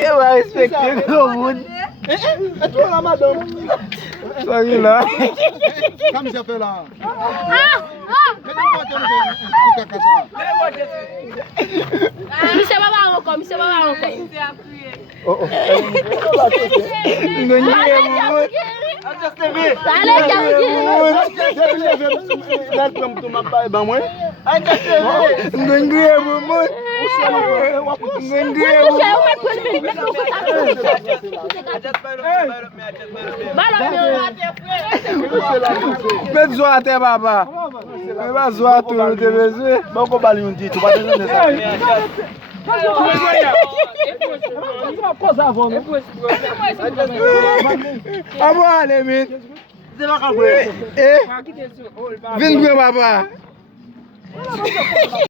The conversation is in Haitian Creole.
Eu vou respecter todo mundo. Sorry là. Comme ça fait là. Monsieur Baba encore, monsieur Baba encore. Faites zoa até baba. Vai zoar tudo, tem vezes. Vamos com o balinho de tu, batendo nessa. Abo ale min. Vin gwe baba.